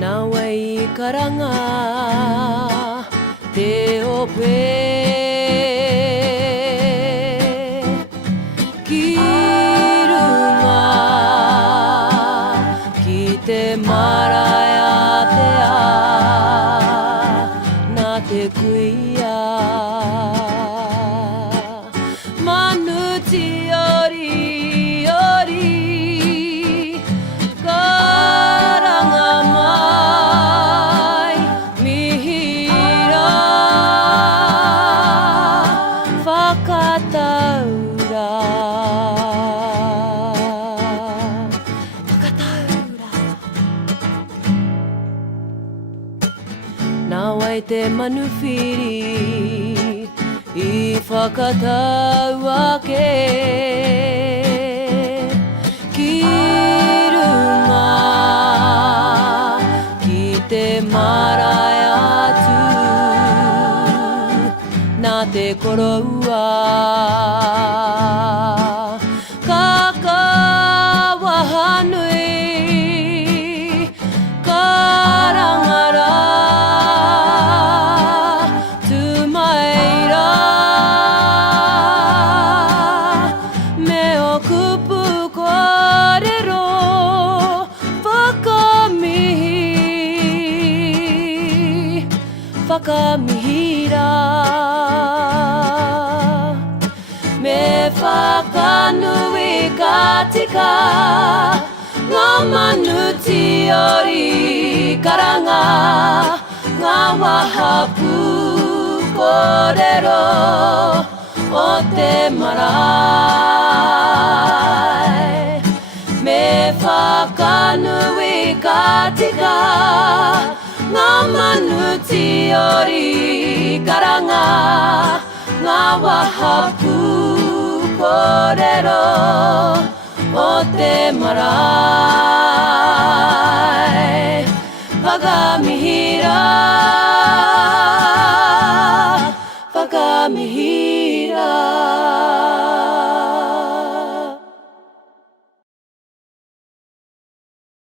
Naway karanga te ope kirunga kite maraya te a na te kuia manuti ori ori karanga mai mihira fakataura Nawai te manuwhiri I whakatau ake Ki runga Ki te marae atu Nā te koroua Kakawahanui Karangara Whakamihira Me whakanui ka tika Ngā manuti ori karanga Ngā wahapu kōrero o te marae Me whakanui ka tika Ngā manuti ori karanga Ngā wahapu kōrero o te marae Whakamihira Whakamihira